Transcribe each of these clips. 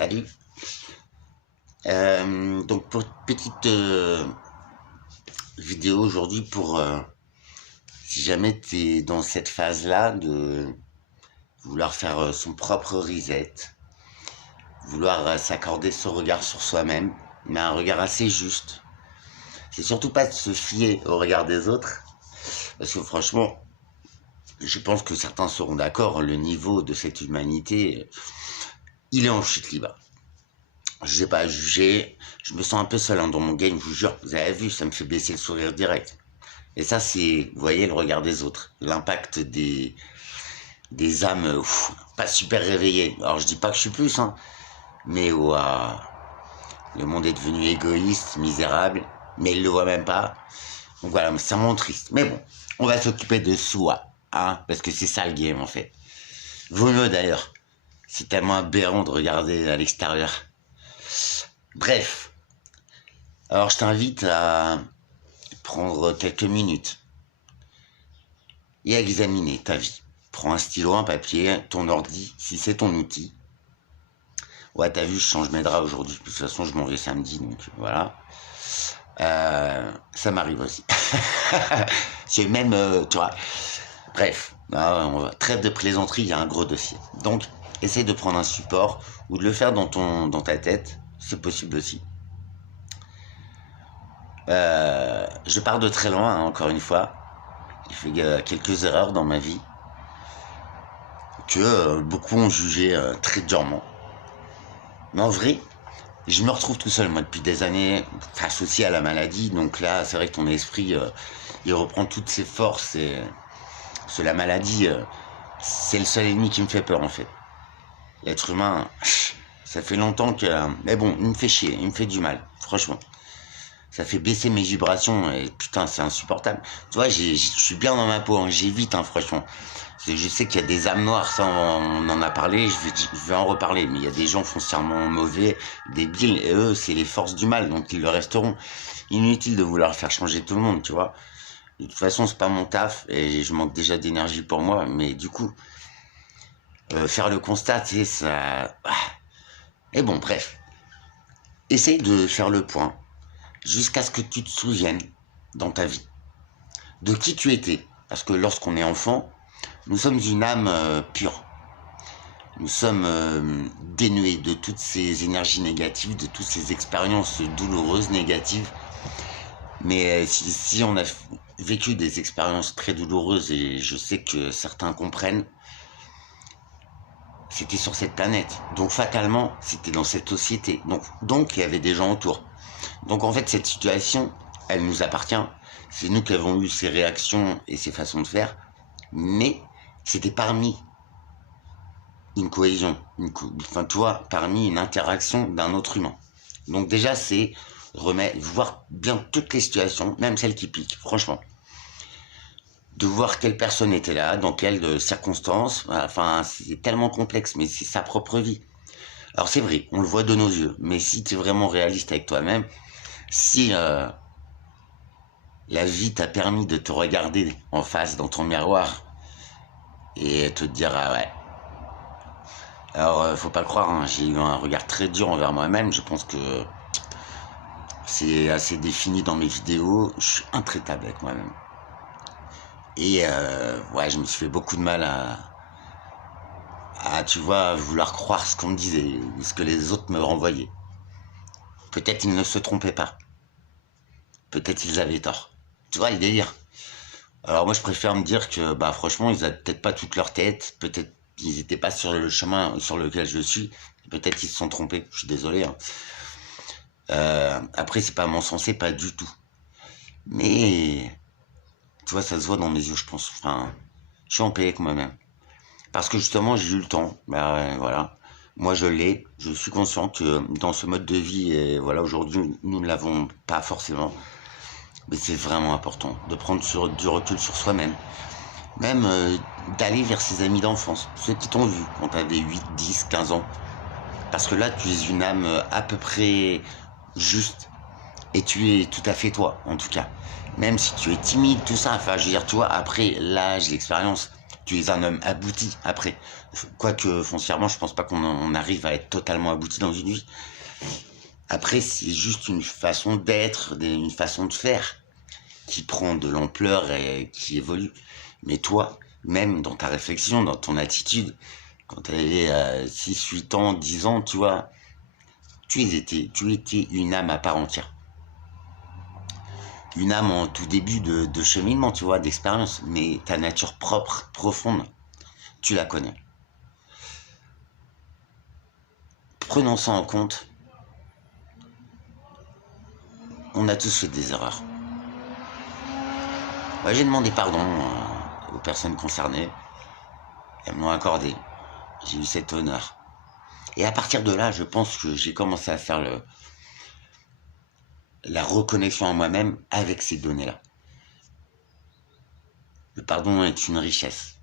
Salut. Donc pour petite vidéo aujourd'hui pour si jamais tu es dans cette phase-là de vouloir faire son propre reset, vouloir s'accorder ce regard sur soi-même, mais un regard assez juste. C'est surtout pas de se fier au regard des autres, parce que franchement, je pense que certains seront d'accord, le niveau de cette humanité, il est en chute libre. Je n'ai pas à juger, je me sens un peu seul dans mon game, je vous jure, vous avez vu, ça me fait baisser le sourire direct. Et ça, c'est, vous voyez, le regard des autres, l'impact des âmes pas super réveillées. Alors, je dis pas que je suis plus, hein, mais le monde est devenu égoïste, misérable, mais il le voit même pas. Donc voilà, ça me rend triste. Mais bon, on va s'occuper de soi, hein, parce que c'est ça le game, en fait. Vaut mieux d'ailleurs. C'est tellement aberrant de regarder à l'extérieur. Bref, alors je t'invite à prendre quelques minutes et à examiner ta vie. Prends un stylo, un papier, ton ordi, si c'est ton outil. Ouais, t'as vu, je change mes draps aujourd'hui. De toute façon, je m'en vais samedi, donc voilà. Ça m'arrive aussi. C'est même, tu vois. Bref, trêve de plaisanterie, il y a un gros dossier. Donc, essaye de prendre un support ou de le faire dans ta tête. C'est possible aussi. Je pars de très loin, hein, encore une fois. J'ai fait quelques erreurs dans ma vie que beaucoup ont jugé très durement. Mais en vrai, je me retrouve tout seul, moi, depuis des années, face aussi à la maladie. Donc là, c'est vrai que ton esprit, il reprend toutes ses forces. La maladie, c'est le seul ennemi qui me fait peur, en fait. L'être humain, ça fait longtemps que... mais bon, il me fait chier, il me fait du mal, franchement. Ça fait baisser mes vibrations et putain, c'est insupportable. Tu vois, je suis bien dans ma peau, hein, j'évite, hein, franchement. Je sais qu'il y a des âmes noires, ça on en a parlé, je vais en reparler. Mais il y a des gens foncièrement mauvais, débiles, et eux, c'est les forces du mal, donc ils le resteront. Inutile de vouloir faire changer tout le monde, tu vois. De toute façon, c'est pas mon taf, et je manque déjà d'énergie pour moi, mais du coup, faire le constat, c'est ça... Et bon, bref. Essaye de faire le point jusqu'à ce que tu te souviennes dans ta vie de qui tu étais. Parce que lorsqu'on est enfant, nous sommes une âme pure. Nous sommes dénués de toutes ces énergies négatives, de toutes ces expériences douloureuses, négatives. Mais si on a vécu des expériences très douloureuses, et je sais que certains comprennent, c'était sur cette planète. Donc fatalement, c'était dans cette société. Donc il y avait des gens autour. Donc en fait, cette situation, elle nous appartient. C'est nous qui avons eu ces réactions et ces façons de faire. Mais c'était parmi une cohésion. Enfin, tu vois, parmi une interaction d'un autre humain. Donc déjà, c'est voir bien toutes les situations, même celles qui piquent, franchement. De voir quelle personne était là, dans quelles circonstances. Enfin, c'est tellement complexe, mais c'est sa propre vie. Alors c'est vrai, on le voit de nos yeux. Mais si tu es vraiment réaliste avec toi-même, si la vie t'a permis de te regarder en face dans ton miroir et te dire ah ouais. Alors faut pas le croire, hein, j'ai eu un regard très dur envers moi-même. Je pense que c'est assez défini dans mes vidéos. Je suis intraitable avec moi-même. Et ouais, je me suis fait beaucoup de mal à tu vois, vouloir croire ce qu'on me disait, ce que les autres me renvoyaient. Peut-être ils ne se trompaient pas. Peut-être ils avaient tort. Tu vois le délire. Alors moi je préfère me dire que bah franchement ils avaient peut-être pas toute leur tête, peut-être ils étaient pas sur le chemin sur lequel je suis, peut-être qu'ils se sont trompés, je suis désolé. Hein. Après c'est pas m'encenser, pas du tout. Mais tu vois ça se voit dans mes yeux je pense. Enfin, je suis en paix avec moi-même. Parce que justement j'ai eu le temps, bah voilà. Moi je l'ai, je suis conscient que dans ce mode de vie, et voilà aujourd'hui nous ne l'avons pas forcément. Mais c'est vraiment important de prendre du recul sur soi-même. Même d'aller vers ses amis d'enfance, ceux qui t'ont vu quand tu avais 8, 10, 15 ans. Parce que là, tu es une âme à peu près juste. Et tu es tout à fait toi, en tout cas. Même si tu es timide, tout ça. Enfin, je veux dire, tu vois, après l'âge, l'expérience, Tu es un homme abouti après. Quoique foncièrement, je pense pas qu'on arrive à être totalement abouti dans une vie. Après, c'est juste une façon d'être, une façon de faire qui prend de l'ampleur et qui évolue. Mais toi, même dans ta réflexion, dans ton attitude, quand tu avais 6, 8 ans, 10 ans, tu vois, tu étais une âme à part entière. Une âme en tout début de cheminement, tu vois, d'expérience. Mais ta nature propre, profonde, tu la connais. Prenons ça en compte. On a tous fait des erreurs. Ouais, j'ai demandé pardon aux personnes concernées. Elles me l'ont accordé. J'ai eu cet honneur. Et à partir de là, je pense que j'ai commencé à faire la reconnexion à moi-même avec ces données-là. Le pardon est une richesse.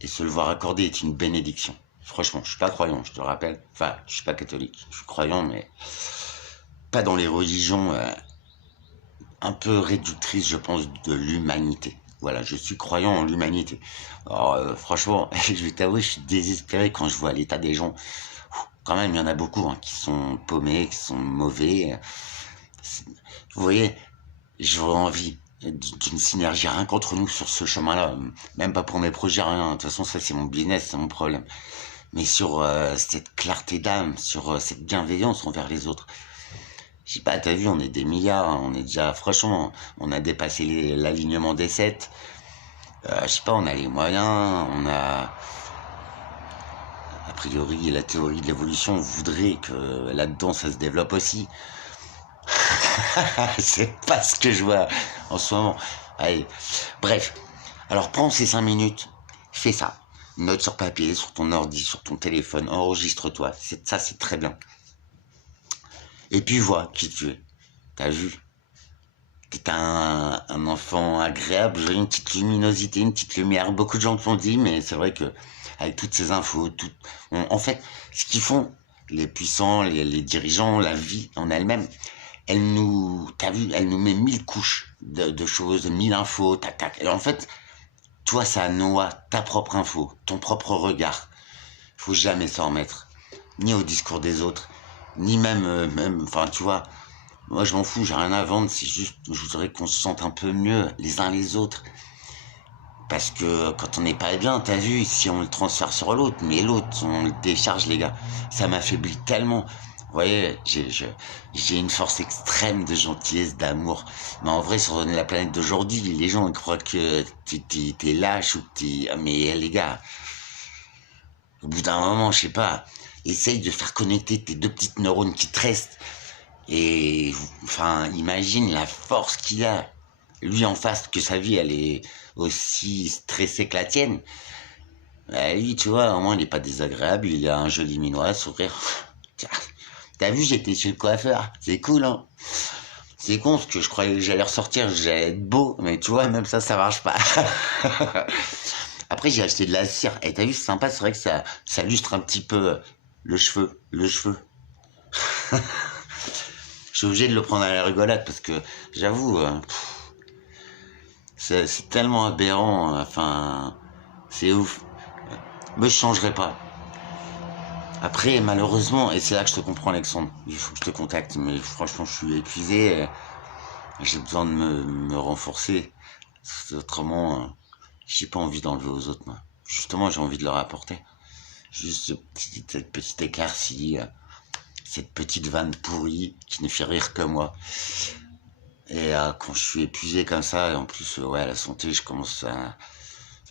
Et se le voir accorder est une bénédiction. Franchement, je suis pas croyant, je te le rappelle. Enfin, je suis pas catholique. Je suis croyant, mais pas dans les religions un peu réductrices, je pense, de l'humanité. Voilà, je suis croyant en l'humanité. Alors, franchement, je vais t'avouer, je suis désespéré quand je vois l'état des gens. Quand même, il y en a beaucoup hein, qui sont paumés, qui sont mauvais. Vous voyez, j'aurais envie d'une synergie rien qu'entre nous sur ce chemin-là. Même pas pour mes projets, rien. De toute façon, ça, c'est mon business, c'est mon problème. Mais sur cette clarté d'âme, sur cette bienveillance envers les autres. Je sais pas, t'as vu, on est des milliards, hein, on est déjà, franchement, on a dépassé l'alignement des 7. Je sais pas, on a les moyens, on a... A priori, la théorie de l'évolution voudrait que là-dedans, ça se développe aussi. C'est pas ce que je vois en ce moment. Allez, bref. Alors, prends ces 5 minutes, fais ça. Note sur papier, sur ton ordi, sur ton téléphone, enregistre-toi. Ça, c'est très bien. Et puis, vois qui tu es. T'as vu? T'es un enfant agréable, j'ai une petite luminosité, une petite lumière. Beaucoup de gens te l'ont dit, mais c'est vrai que avec toutes ces infos, en fait, ce qu'ils font, les puissants, les dirigeants, la vie en elle-même, t'as vu, elle nous met 1000 couches de choses, 1000 infos, tac, tac. Et en fait, toi, ça noie ta propre info, ton propre regard. Faut jamais s'en remettre, ni au discours des autres, ni même, enfin, tu vois, moi, je m'en fous, j'ai rien à vendre, c'est juste, je voudrais qu'on se sente un peu mieux les uns les autres. Parce que quand on n'est pas bien, t'as vu, si on le transfère sur l'autre, mais l'autre, on le décharge, les gars. Ça m'affaiblit tellement. Vous voyez, j'ai une force extrême de gentillesse, d'amour. Mais en vrai, sur la planète d'aujourd'hui, les gens ils croient que t'es lâche ou que t'es... Mais les gars, au bout d'un moment, je sais pas, essaye de faire connecter tes deux petites neurones qui te restent. Et enfin, imagine la force qu'il a. Lui en face, que sa vie, elle est aussi stressée que la tienne. Bah, lui, tu vois, au moins, il est pas désagréable, il a un joli minois, sourire. Tiens, t'as vu, j'étais chez le coiffeur. C'est cool, hein. C'est con, parce que je croyais que j'allais ressortir, j'allais être beau, mais tu vois, même ça marche pas. Après, j'ai acheté de la cire. Et t'as vu, c'est sympa, c'est vrai que ça lustre un petit peu le cheveu. Je suis obligé de le prendre à la rigolade parce que j'avoue, c'est tellement aberrant, enfin, c'est ouf. Mais je changerai pas. Après, malheureusement, et c'est là que je te comprends, Alexandre, il faut que je te contacte, mais franchement, je suis épuisé, j'ai besoin de me renforcer. Autrement, j'ai pas envie d'enlever aux autres, moi. Justement, j'ai envie de leur apporter. Juste cette petite éclaircie, cette petite vanne pourrie qui ne fait rire que moi. Et quand je suis épuisé comme ça, et en plus, ouais, la santé, je commence à...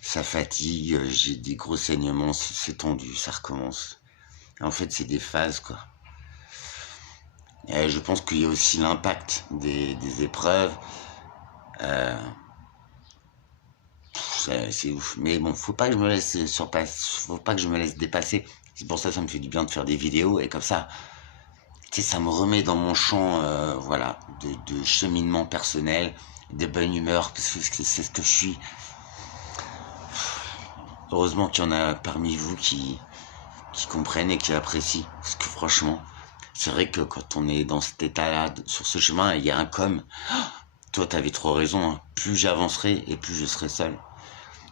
Ça fatigue, j'ai des gros saignements, c'est tendu, ça recommence. Et en fait, c'est des phases, quoi. Et je pense qu'il y a aussi l'impact des épreuves. Euh, c'est ouf. Mais bon, faut pas que je me laisse faut pas que je me laisse dépasser. C'est pour ça que ça me fait du bien de faire des vidéos, et comme ça, tu sais, ça me remet dans mon champ, voilà, de cheminement personnel, de bonne humeur, parce que c'est ce que je suis. Heureusement qu'il y en a parmi vous qui comprennent et qui apprécient. Parce que franchement, c'est vrai que quand on est dans cet état-là, sur ce chemin, il y a un comme. Toi, t'avais trop raison, hein. Plus j'avancerai et plus je serai seul.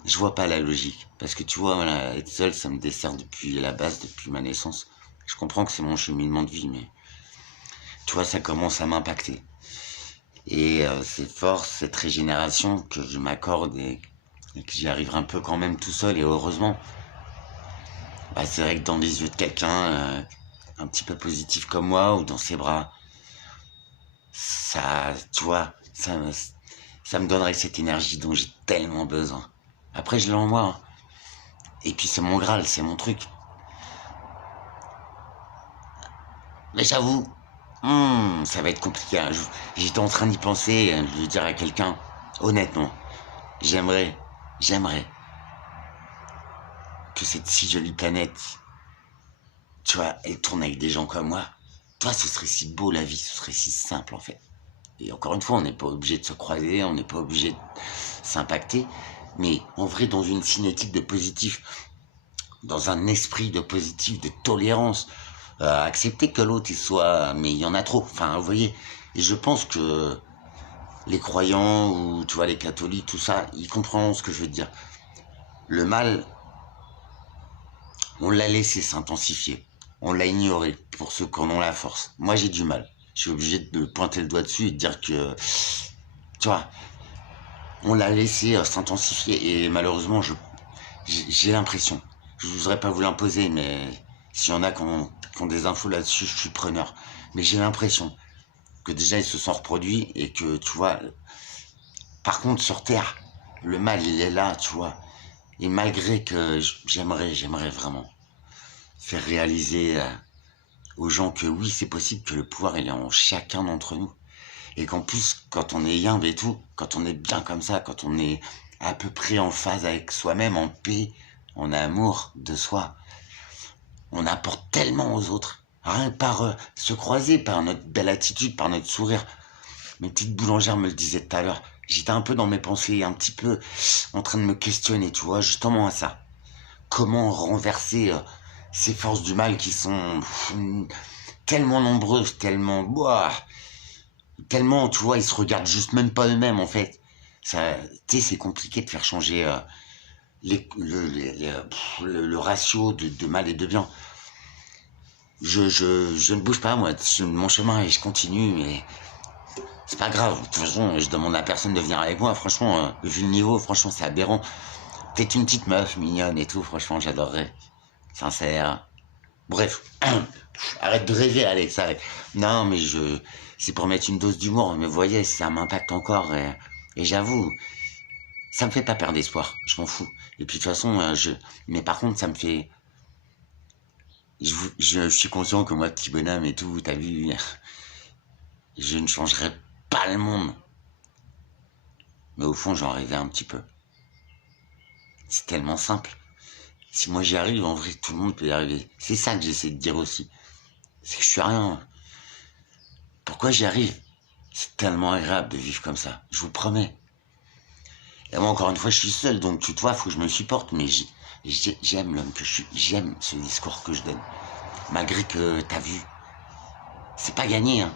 Je vois pas la logique. Parce que tu vois, voilà, être seul, ça me dessert depuis la base, depuis ma naissance. Je comprends que c'est mon cheminement de vie, mais tu vois, ça commence à m'impacter. Et c'est fort cette régénération que je m'accorde et que j'y arriverai un peu quand même tout seul, et heureusement. Bah, c'est vrai que dans les yeux de quelqu'un un petit peu positif comme moi, ou dans ses bras, ça, tu vois, ça me donnerait cette énergie dont j'ai tellement besoin. Après, je l'ai en moi, hein. Et puis c'est mon Graal, c'est mon truc. Mais j'avoue, ça va être compliqué, hein. J'étais en train d'y penser, de le dire à quelqu'un. Honnêtement, j'aimerais, j'aimerais que cette si jolie planète, tu vois, elle tourne avec des gens comme moi. Toi, ce serait si beau la vie, ce serait si simple en fait. Et encore une fois, on n'est pas obligé de se croiser, on n'est pas obligé de s'impacter, mais en vrai, dans une cinétique de positif, dans un esprit de positif, de tolérance, accepter que l'autre il soit, mais il y en a trop. Enfin, vous voyez. Et je pense que les croyants ou tu vois les catholiques, tout ça, ils comprendront ce que je veux dire. Le mal, on l'a laissé s'intensifier, on l'a ignoré pour ceux qui en ont la force. Moi, j'ai du mal. Je suis obligé de pointer le doigt dessus et de dire que, tu vois, on l'a laissé s'intensifier et malheureusement, j'ai l'impression, je ne voudrais pas vous l'imposer, mais s'il y en a qui ont des infos là-dessus, je suis preneur. Mais j'ai l'impression que déjà ils se sont reproduits et que, tu vois, par contre sur Terre, le mal il est là, tu vois. Et malgré que j'aimerais vraiment faire réaliser aux gens que oui, c'est possible que le pouvoir il est en chacun d'entre nous. Et qu'en plus, quand on est yimbe et tout, quand on est bien comme ça, quand on est à peu près en phase avec soi-même, en paix, en amour de soi, on apporte tellement aux autres. Rien que par se croiser, par notre belle attitude, par notre sourire. Mes petites boulangères me le disaient tout à l'heure. J'étais un peu dans mes pensées, un petit peu en train de me questionner, tu vois, justement à ça. Comment renverser ces forces du mal qui sont tellement nombreuses, tellement... Ouah, tellement, tu vois, ils se regardent juste même pas eux-mêmes, en fait. Ça, tu sais, c'est compliqué de faire changer le ratio de mal et de bien. Je ne bouge pas, moi, mon chemin, et je continue, mais c'est pas grave. De toute façon, je demande à personne de venir avec moi. Franchement, vu le niveau, franchement, c'est aberrant. Peut-être une petite meuf mignonne et tout, franchement, j'adorerais. Sincère. Bref, arrête de rêver, Alex, arrête. Non, mais c'est pour mettre une dose d'humour, mais vous voyez, ça m'impacte encore, et j'avoue, ça me fait pas perdre espoir, je m'en fous. Et puis de toute façon, mais par contre, ça me fait, je suis conscient que moi, petit bonhomme et tout, t'as vu, je ne changerai pas le monde. Mais au fond, j'en rêvais un petit peu. C'est tellement simple. Si moi j'y arrive, en vrai, tout le monde peut y arriver. C'est ça que j'essaie de dire aussi. C'est que je suis rien. Pourquoi j'y arrive? C'est tellement agréable de vivre comme ça. Je vous promets. Et moi, encore une fois, je suis seul, donc tu vois, faut que je me supporte, mais j'aime l'homme que je suis. J'aime ce discours que je donne. Malgré que, t'as vu, c'est pas gagné, hein.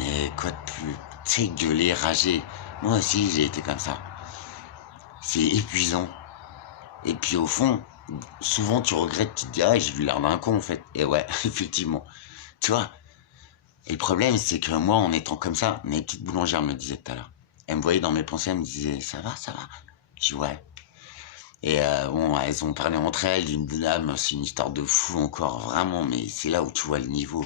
Et quoi de plus? Tu sais, gueuler, rager. Moi aussi, j'ai été comme ça. C'est épuisant. Et puis au fond, souvent tu regrettes, tu te dis, ah, j'ai vu l'air d'un con en fait. Et ouais, effectivement. Tu vois, et le problème, c'est que moi, en étant comme ça, mes petites boulangères me disaient tout à l'heure. Elles me voyaient dans mes pensées, elles me disaient, ça va, ça va. Je dis, ouais. Et bon, elles ont parlé entre elles d'une boulame, c'est une histoire de fou encore, vraiment, mais c'est là où tu vois le niveau.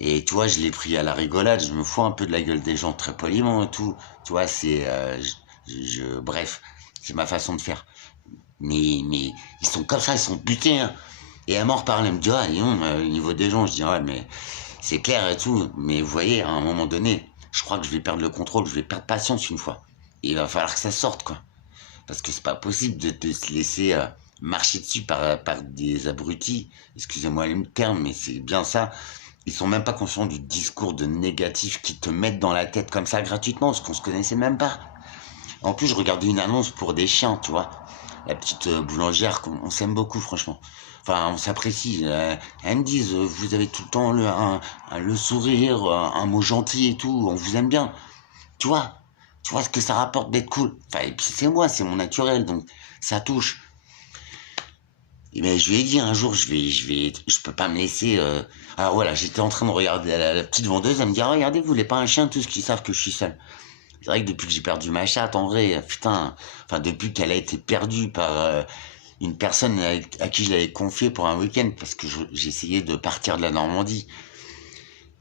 Et tu vois, je l'ai pris à la rigolade, je me fous un peu de la gueule des gens très poliment et tout. Tu vois, c'est... bref, c'est ma façon de faire. Mais ils sont comme ça, ils sont butés, hein. Et elle m'en reparle, elle me dit, ah, non, au niveau des gens, je dis, ouais, mais c'est clair et tout. Mais vous voyez, à un moment donné, je crois que je vais perdre le contrôle, je vais perdre patience une fois. Et il va falloir que ça sorte, quoi. Parce que c'est pas possible de se laisser marcher dessus par des abrutis. Excusez-moi le terme, mais c'est bien ça. Ils sont même pas conscients du discours de négatif qui te mettent dans la tête comme ça gratuitement, parce qu'on se connaissait même pas. En plus, je regardais une annonce pour des chiens, tu vois. La petite boulangère, on s'aime beaucoup, franchement. Enfin, on s'apprécie. Elles me disent, vous avez tout le temps le sourire, un mot gentil et tout, on vous aime bien. Tu vois, Tu vois ce que ça rapporte d'être cool. Enfin, et puis c'est moi, c'est mon naturel, donc ça touche. Et ben, je lui ai dit un jour, je peux pas me laisser. Alors voilà, j'étais en train de regarder la petite vendeuse, elle me dit, ah, regardez, vous voulez pas un chien, tous qui savent que je suis seul. C'est vrai que depuis que j'ai perdu ma chatte, en vrai, putain, enfin depuis qu'elle a été perdue par une personne à qui je l'avais confiée pour un week-end, parce que j'essayais de partir de la Normandie.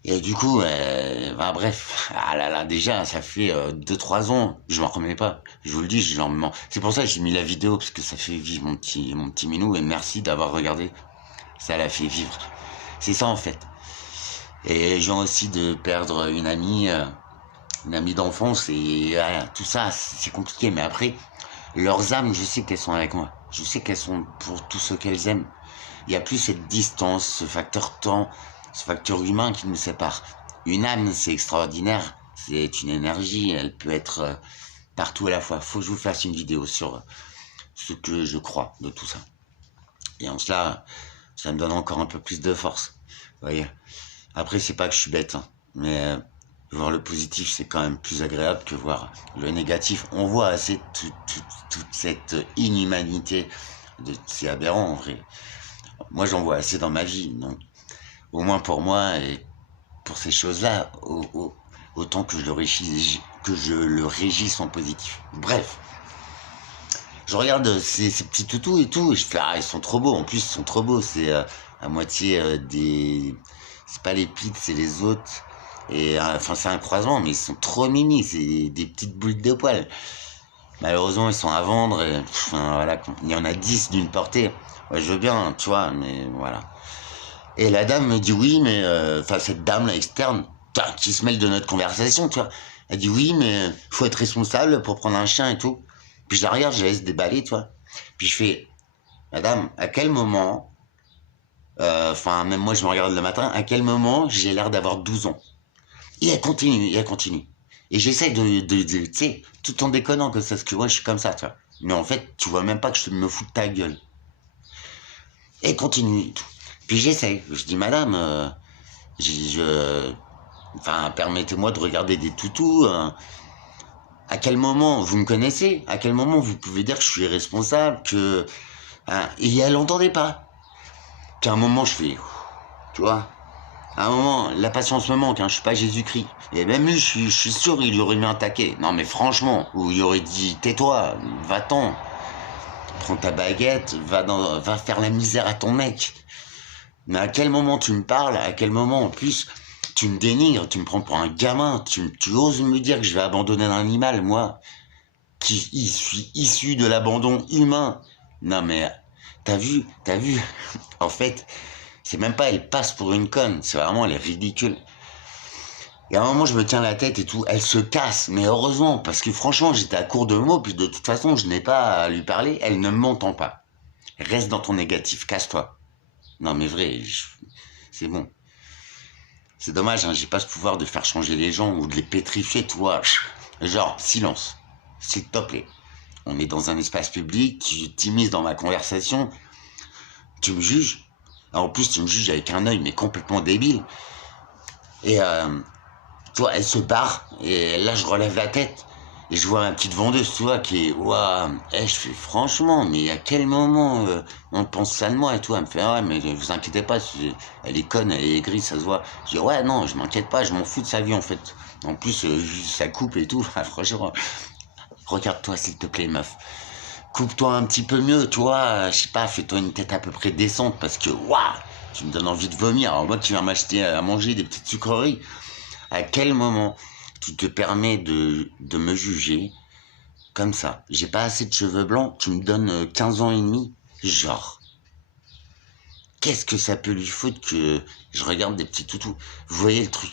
Et du coup, bah, bref, ah là là, déjà, ça fait 2-3 ans, je m'en remets pas. Je vous le dis, c'est pour ça que j'ai mis la vidéo, parce que ça fait vivre mon petit minou, et merci d'avoir regardé. Ça l'a fait vivre. C'est ça, en fait. Et je viens aussi de perdre une amie d'enfance, et voilà, tout ça, c'est compliqué, mais après, leurs âmes, je sais qu'elles sont avec moi. Je sais qu'elles sont pour tout ce qu'elles aiment. Il n'y a plus cette distance, ce facteur temps, ce facteur humain qui nous sépare. Une âme, c'est extraordinaire. C'est une énergie, elle peut être partout à la fois. Faut que je vous fasse une vidéo sur ce que je crois de tout ça. Et en cela, ça me donne encore un peu plus de force. Vous voyez. Après, c'est pas que je suis bête, hein, mais voir le positif, c'est quand même plus agréable que voir le négatif. On voit assez toute cette inhumanité. C'est aberrant, en vrai. Moi, j'en vois assez dans ma vie. Donc, au moins pour moi et pour ces choses-là, autant que je le régisse en positif. Bref, je regarde ces petits toutous et tout, et je fais, ah, ils sont trop beaux. En plus, ils sont trop beaux. C'est à moitié des... C'est pas les pits, c'est les autres. Et enfin, c'est un croisement, mais ils sont trop mimi. C'est des petites boules de poils. Malheureusement, ils sont à vendre. Et, enfin, voilà, il y en a 10 d'une portée. Ouais, je veux bien, tu vois, mais voilà. Et la dame me dit oui, mais... Enfin, cette dame-là externe, qui se mêle de notre conversation, tu vois. Elle dit oui, mais faut être responsable pour prendre un chien et tout. Puis je la regarde, je la laisse déballer, tu vois. Puis je fais, madame, à quel moment... Enfin, même moi, je me regarde le matin, à quel moment j'ai l'air d'avoir 12 ans. Et elle continue, et elle continue. Et j'essaie tu sais, tout en déconnant que ça, parce que moi, je suis comme ça, tu vois. Mais en fait, tu vois même pas que je me fous de ta gueule. Et elle continue et tout. Puis j'essaie. Je dis, madame, enfin, permettez-moi de regarder des toutous. À quel moment vous me connaissez? À quel moment vous pouvez dire que je suis responsable, que... Hein, et elle n'entendait pas. Puis à un moment, je fais... Tu vois, à un moment, la patience me manque, hein, je suis pas Jésus-Christ. Et même lui, je suis sûr, il lui aurait mis un taquet. Non mais franchement, ou il aurait dit, tais-toi, va-t'en. Prends ta baguette, va faire la misère à ton mec. Mais à quel moment tu me parles? À quel moment, en plus, tu me dénigres, tu me prends pour un gamin, tu oses me dire que je vais abandonner un animal, moi, qui suis issu de l'abandon humain. Non mais, t'as vu, en fait, c'est même pas elle passe pour une conne, c'est vraiment, elle est ridicule. Et à un moment, je me tiens la tête et tout, elle se casse, mais heureusement, parce que franchement, j'étais à court de mots, puis de toute façon, je n'ai pas à lui parler, elle ne m'entend pas. Reste dans ton négatif, casse-toi. Non mais vrai, c'est bon. C'est dommage, hein, j'ai pas ce pouvoir de faire changer les gens ou de les pétrifier, tu vois. Genre, silence, s'il te plaît. On est dans un espace public, tu t'immisces dans ma conversation, tu me juges. En plus, tu me juges avec un œil, mais complètement débile. Et, tu vois, elle se barre, et là, je relève la tête. Et je vois ma petite vendeuse, tu vois, qui est... Ouah, je fais franchement, mais à quel moment on pense ça de moi et tout? Elle me fait, ah ouais, mais vous inquiétez pas, elle est conne, elle est aigrie, ça se voit. Je dis, ouais, non, je m'inquiète pas, je m'en fous de sa vie, en fait. En plus, ça coupe et tout. Franchement, regarde-toi, s'il te plaît, meuf. Coupe-toi un petit peu mieux, tu vois. Je sais pas, fais-toi une tête à peu près décente, parce que, waouh, tu me donnes envie de vomir. Alors moi, tu viens m'acheter à manger des petites sucreries. À quel moment tu te permets de me juger comme ça? J'ai pas assez de cheveux blancs, tu me donnes 15 ans et demi. Genre, qu'est-ce que ça peut lui foutre que je regarde des petits toutous? Vous voyez le truc?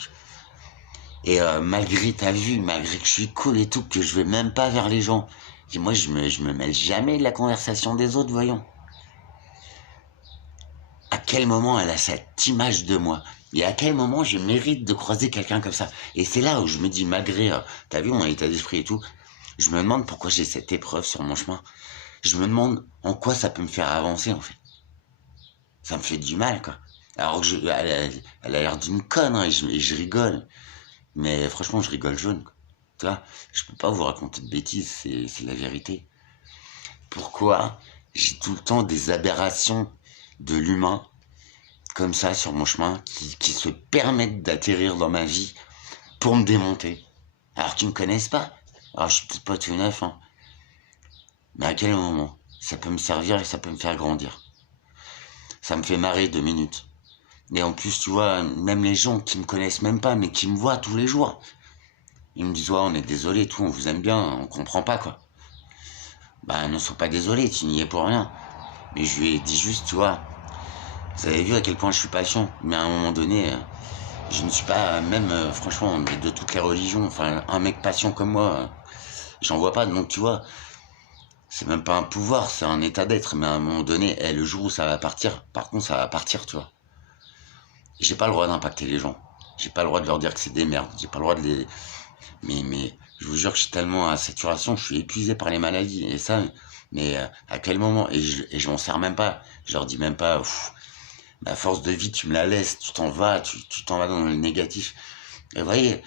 Et malgré ta vue, malgré que je suis cool et tout, que je vais même pas vers les gens. Et moi, je me mêle jamais de la conversation des autres, voyons. À quel moment elle a cette image de moi? Et à quel moment je mérite de croiser quelqu'un comme ça? Et c'est là où je me dis, malgré, t'as vu mon état d'esprit et tout, je me demande pourquoi j'ai cette épreuve sur mon chemin. Je me demande en quoi ça peut me faire avancer, en fait. Ça me fait du mal, quoi. Alors que elle a l'air d'une conne, hein, et je rigole. Mais franchement, je rigole jaune, quoi. Tu vois, je peux pas vous raconter de bêtises, c'est la vérité. Pourquoi j'ai tout le temps des aberrations de l'humain, comme ça, sur mon chemin, qui se permettent d'atterrir dans ma vie pour me démonter. Alors qu'ils me connaissent pas. Alors je suis peut-être pas tout neuf, hein. Mais à quel moment ça peut me servir et ça peut me faire grandir. Ça me fait marrer 2 minutes. Et en plus, tu vois, même les gens qui me connaissent même pas, mais qui me voient tous les jours, ils me disent, ouais, on est désolé, tout, on vous aime bien, on comprend pas, quoi. Bah, ne sois pas désolé, tu n'y es pour rien. Mais je lui ai dit juste, tu vois, vous avez vu à quel point je suis patient. Mais à un moment donné, je ne suis pas, même, franchement, mais de toutes les religions, enfin, un mec patient comme moi, j'en vois pas. Donc, tu vois, c'est même pas un pouvoir, c'est un état d'être. Mais à un moment donné, le jour où ça va partir, par contre, ça va partir, tu vois. J'ai pas le droit d'impacter les gens. J'ai pas le droit de leur dire que c'est des merdes. J'ai pas le droit de les... Mais je vous jure que je suis tellement à saturation, je suis épuisé par les maladies. Et ça, mais à quel moment et je m'en sers même pas. Je leur dis même pas, ma force de vie, tu me la laisses, tu t'en vas, tu t'en vas dans le négatif. Et vous voyez,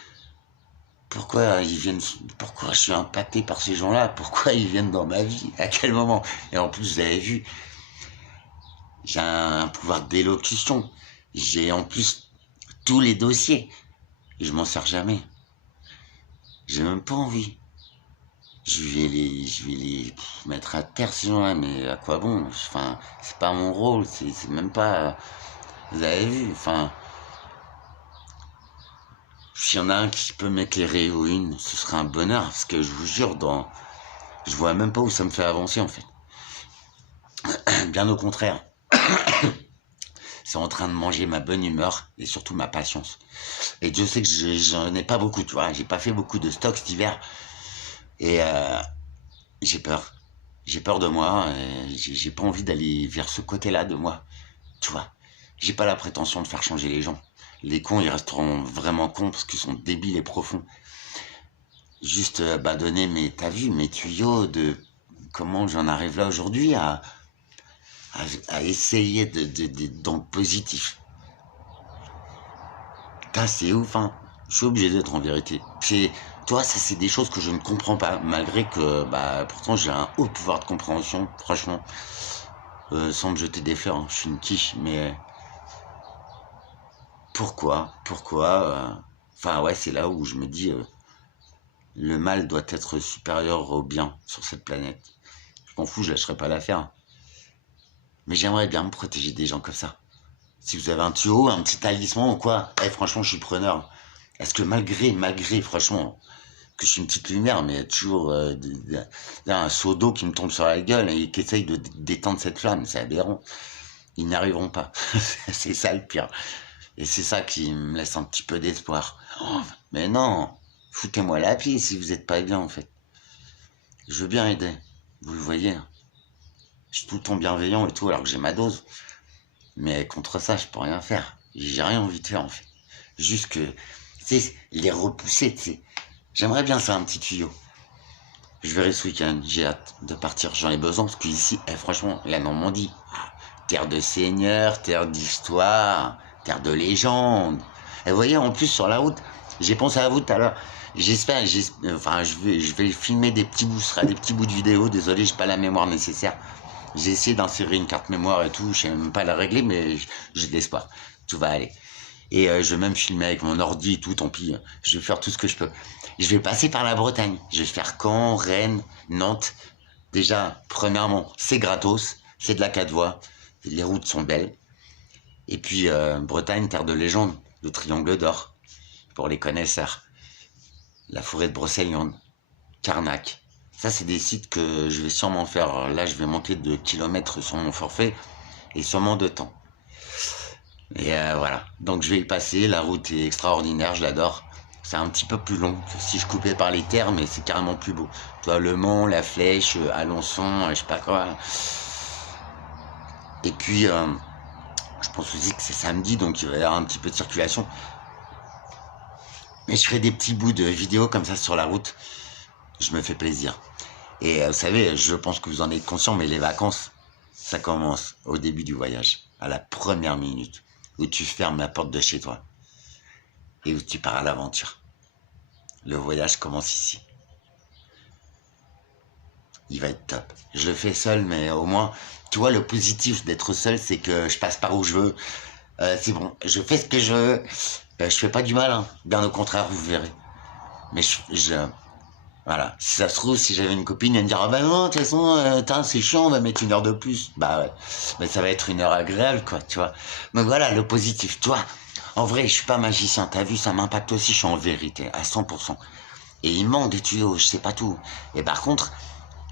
pourquoi ils viennent, pourquoi je suis impacté par ces gens-là, pourquoi ils viennent dans ma vie, à quel moment. Et en plus, vous avez vu, j'ai un pouvoir d'élocution. J'ai en plus tous les dossiers. Et je m'en sers jamais. J'ai même pas envie. Je vais les mettre à terre ces gens-là, mais à quoi bon? Enfin, c'est pas mon rôle, c'est même pas. Vous avez vu, enfin, s'il y en a un qui peut m'éclairer ou une, ce serait un bonheur, parce que je vous jure, je vois même pas où ça me fait avancer en fait. Bien au contraire, c'est en train de manger ma bonne humeur et surtout ma patience. Et Dieu sait que j'en ai pas beaucoup, tu vois, j'ai pas fait beaucoup de stocks cet hiver et j'ai peur. J'ai peur de moi, et j'ai pas envie d'aller vers ce côté-là de moi, tu vois. J'ai pas la prétention de faire changer les gens. Les cons, ils resteront vraiment cons parce qu'ils sont débiles et profonds. Juste, donner t'as vu, mes tuyaux de comment j'en arrive là aujourd'hui à essayer dans le positif. Putain, c'est ouf, hein. Je suis obligé d'être en vérité. Toi, ça, c'est des choses que je ne comprends pas, malgré que, pourtant, j'ai un haut pouvoir de compréhension, franchement. Sans me jeter des fleurs, hein, je suis une quiche, mais pourquoi Enfin, ouais, c'est là où je me dis, le mal doit être supérieur au bien sur cette planète. Je m'en fous, je lâcherai pas l'affaire. Mais j'aimerais bien me protéger des gens comme ça. Si vous avez un tuyau, un petit talisman ou quoi, franchement, je suis preneur. Est-ce que malgré, franchement, que je suis une petite lumière, mais il y a toujours un seau d'eau qui me tombe sur la gueule et qui essaye de d'éteindre cette flamme, c'est aberrant. Ils n'y arriveront pas. C'est ça le pire. Et c'est ça qui me laisse un petit peu d'espoir. Oh, mais non, foutez-moi la paix si vous n'êtes pas bien, en fait. Je veux bien aider, vous le voyez. Je suis tout le temps bienveillant et tout, alors que j'ai ma dose. Mais contre ça, je peux rien faire. J'ai rien envie de faire, en fait. Juste que, tu sais, les repousser, tu sais. J'aimerais bien ça, un petit tuyau. Je verrai ce week-end, j'ai hâte de partir, j'en ai besoin, parce qu'ici, franchement, la Normandie, terre de seigneurs, terre d'histoire, terre de légende. Et vous voyez, en plus, sur la route, j'ai pensé à vous tout à l'heure. Enfin, je vais filmer des petits bouts, ce sera des petits bouts de vidéo, désolé, j'ai pas la mémoire nécessaire. J'ai essayé d'insérer une carte mémoire et tout, je sais même pas la régler, mais j'ai de l'espoir. Tout va aller. Et je vais même filmer avec mon ordi et tout, tant pis. Je vais faire tout ce que je peux. Je vais passer par la Bretagne. Je vais faire Caen, Rennes, Nantes. Déjà, premièrement, c'est gratos. C'est de la 4 voies. Les routes sont belles. Et puis, Bretagne, terre de légende. Le Triangle d'Or, pour les connaisseurs. La forêt de Brocéliande. Carnac. Ça, c'est des sites que je vais sûrement faire. Là, je vais manquer de kilomètres sur mon forfait et sûrement de temps. Et voilà. Donc, je vais y passer. La route est extraordinaire. Je l'adore. C'est un petit peu plus long que si je coupais par les terres, mais c'est carrément plus beau. Tu vois, Le Mans, La Flèche, Alençon, je sais pas quoi. Et puis, je pense aussi que c'est samedi, donc il va y avoir un petit peu de circulation. Mais je ferai des petits bouts de vidéos comme ça sur la route. Je me fais plaisir. Et vous savez, je pense que vous en êtes conscient, mais les vacances, ça commence au début du voyage, à la première minute, où tu fermes la porte de chez toi et où tu pars à l'aventure. Le voyage commence ici. Il va être top. Je le fais seul, mais au moins, tu vois, le positif d'être seul, c'est que je passe par où je veux. C'est bon, je fais ce que je veux. Je fais pas du mal, hein. Bien au contraire, vous verrez. Mais voilà. Si ça se trouve, si j'avais une copine, elle me dirait, ah bah non, de toute façon, c'est chiant, on va mettre 1 heure de plus. Bah ouais. Mais ça va être 1 heure agréable, quoi, tu vois. Donc voilà, le positif. Toi, en vrai, je suis pas magicien. T'as vu, ça m'impacte aussi, je suis en vérité, à 100%. Et il manque des tuyaux, je sais pas tout. Et par contre,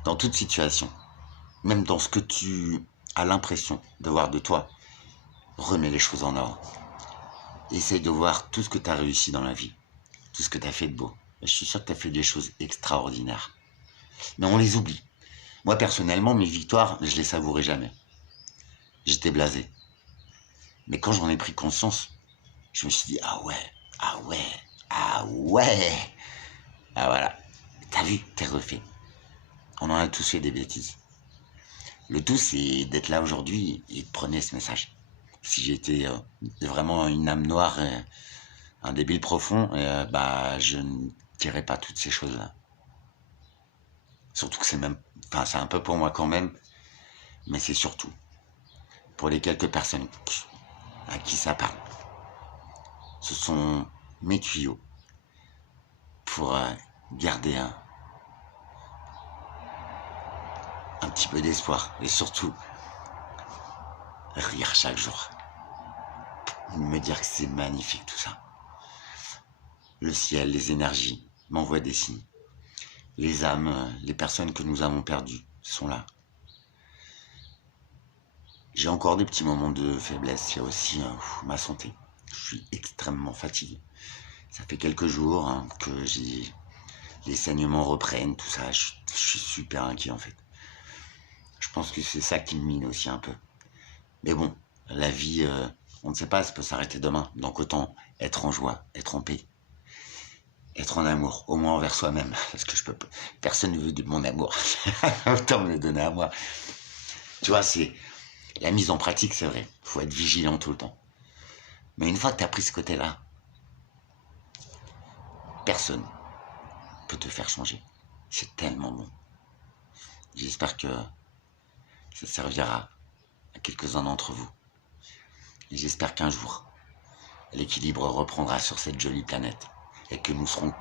dans toute situation, même dans ce que tu as l'impression de voir de toi, remets les choses en ordre. Essaye de voir tout ce que tu as réussi dans la vie, tout ce que tu as fait de beau. Et je suis sûr que tu as fait des choses extraordinaires. Mais on les oublie. Moi, personnellement, mes victoires, je les savourais jamais. J'étais blasé. Mais quand j'en ai pris conscience, je me suis dit, ah ouais, ah ouais, ah ouais. Ah voilà. T'as vu, t'es refait. On en a tous fait des bêtises. Le tout, c'est d'être là aujourd'hui et de prendre ce message. Si j'étais vraiment une âme noire, un débile profond, bah, je ne dirais pas toutes ces choses-là. Surtout que c'est un peu pour moi quand même, mais c'est surtout pour les quelques personnes à qui ça parle. Ce sont mes tuyaux pour garder un petit peu d'espoir et surtout rire chaque jour. Me dire que c'est magnifique tout ça. Le ciel, les énergies m'envoient des signes. Les âmes, les personnes que nous avons perdues sont là. J'ai encore des petits moments de faiblesse. Il y a aussi ma santé. Je suis extrêmement fatigué. Ça fait quelques jours que les saignements reprennent, tout ça. Je suis super inquiet en fait. Je pense que c'est ça qui me mine aussi un peu. Mais bon, la vie, on ne sait pas, ça peut s'arrêter demain. Donc autant être en joie, être en paix. Être en amour, au moins envers soi-même, parce que personne ne veut de mon amour, autant me le donner à moi. Tu vois, c'est la mise en pratique, c'est vrai, faut être vigilant tout le temps. Mais une fois que tu as pris ce côté-là, personne peut te faire changer. C'est tellement bon. J'espère que ça servira à quelques-uns d'entre vous. Et j'espère qu'un jour, l'équilibre reprendra sur cette jolie planète et que nous serons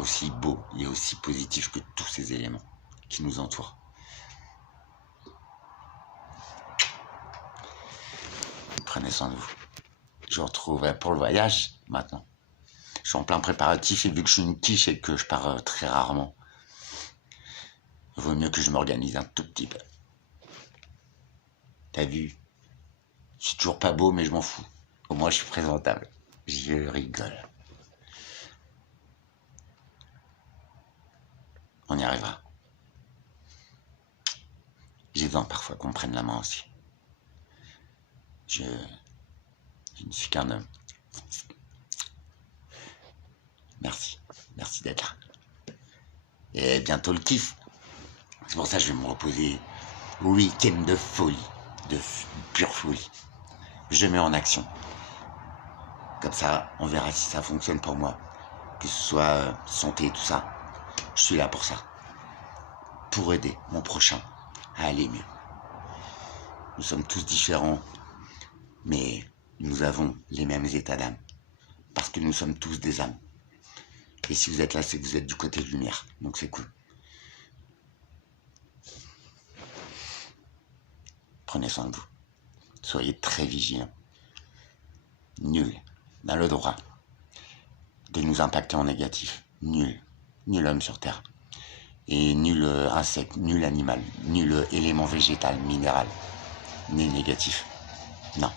aussi beaux et aussi positifs que tous ces éléments qui nous entourent. Prenez soin de vous. Je vous retrouverai pour le voyage maintenant. Je suis en plein préparatif et vu que je suis une quiche et que je pars très rarement, il vaut mieux que je m'organise un tout petit peu. T'as vu? Je suis toujours pas beau mais je m'en fous. Au moins je suis présentable. Je rigole. On y arrivera. J'ai besoin parfois qu'on me prenne la main aussi. Je ne suis qu'un homme. Merci. Merci d'être là. Et bientôt le kiff. C'est pour ça que je vais me reposer. Week-end de folie. De pure folie. Je mets en action. Comme ça, on verra si ça fonctionne pour moi. Que ce soit santé et tout ça. Je suis là pour ça. Pour aider mon prochain à aller mieux. Nous sommes tous différents, mais nous avons les mêmes états d'âme. Parce que nous sommes tous des âmes. Et si vous êtes là, c'est que vous êtes du côté de lumière. Donc c'est cool. Prenez soin de vous. Soyez très vigilants. Nul n'a le droit de nous impacter en négatif. Nul. Nul homme sur Terre. Et nul insecte, nul animal, nul élément végétal, minéral, ni négatif. Non.